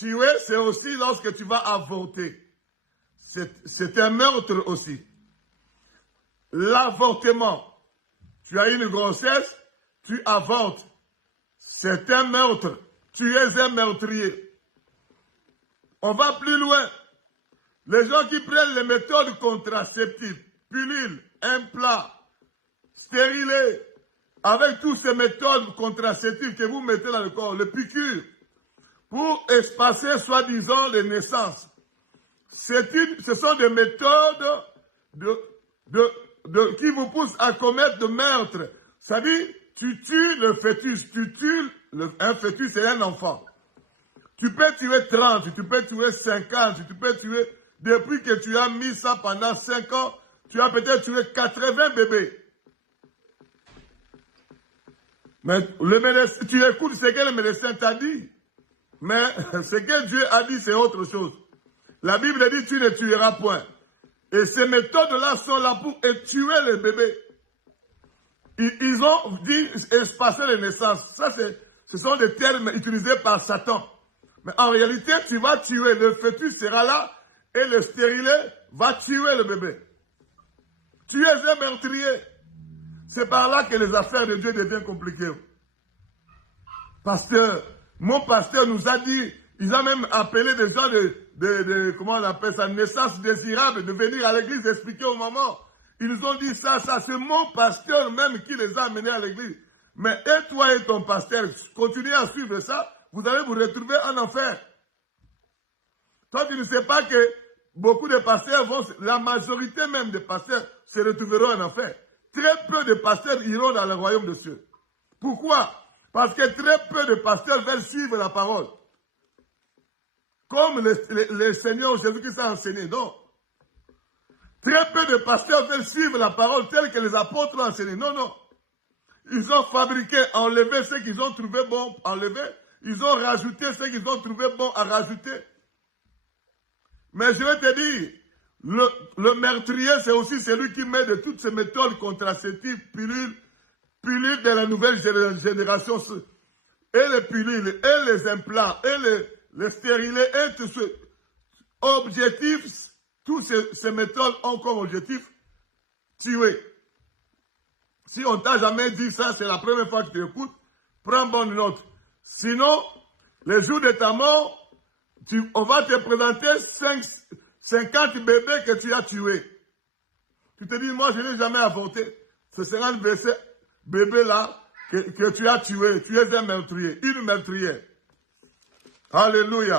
Tuer, c'est aussi lorsque tu vas avorter. C'est un meurtre aussi. L'avortement. Tu as une grossesse, tu avortes. C'est un meurtre. Tu es un meurtrier. On va plus loin. Les gens qui prennent les méthodes contraceptives, pilules, implants, stérilés, avec toutes ces méthodes contraceptives que vous mettez dans le corps, le piqûre, pour espacer soi-disant les naissances. Ce sont des méthodes qui vous poussent à commettre de meurtres. C'est-à-dire, tu tues le fœtus, un fœtus, c'est un enfant. Tu peux tuer 30, tu peux tuer 50, tu peux tuer, depuis que tu as mis ça pendant 5 ans, tu as peut-être tué 80 bébés. Mais tu écoutes ce que le médecin t'a dit. Mais ce que Dieu a dit, c'est autre chose. La Bible dit, tu ne tueras point. Et ces méthodes-là sont là pour tuer les bébés. Ils ont dit espacer les naissances. Ça, ce sont des termes utilisés par Satan. Mais en réalité, tu vas tuer. Le fœtus sera là et le stérilé va tuer le bébé. Tu es un meurtrier. C'est par là que les affaires de Dieu deviennent compliquées. Pasteur, mon pasteur nous a dit, il a même appelé des gens comment on appelle ça, naissance désirable, de venir à l'église expliquer aux mamans. Ils nous ont dit ça, c'est mon pasteur même qui les a amenés à l'église. Mais et toi et ton pasteur, continuez à suivre ça, vous allez vous retrouver en enfer. Toi, tu ne sais pas que beaucoup de pasteurs la majorité même des pasteurs se retrouveront en enfer. Très peu de pasteurs iront dans le royaume de Dieu. Pourquoi? Parce que très peu de pasteurs veulent suivre la parole. Comme le Seigneur Jésus-Christ a enseigné. Non. Très peu de pasteurs veulent suivre la parole telle que les apôtres l'ont enseigné. Non, non. Ils ont fabriqué, enlevé ce qu'ils ont trouvé bon, enlevé. Ils ont rajouté ce qu'ils ont trouvé bon à rajouter. Mais je vais te dire, le meurtrier, c'est aussi celui qui met de toutes ces méthodes contraceptives, pilules de la nouvelle génération, et les pilules, et les implants, et les stérilés, et tout ce objectif, toutes ces méthodes ont comme objectif tuer. Si on t'a jamais dit ça, c'est la première fois que tu écoutes, prends bonne note. Sinon, les jours de ta mort, on va te présenter 50 bébés que tu as tués. Tu te dis, moi je n'ai jamais avorté. Ce sera le bébé là que tu as tué. Tu es un meurtrier, une meurtrière. Alléluia.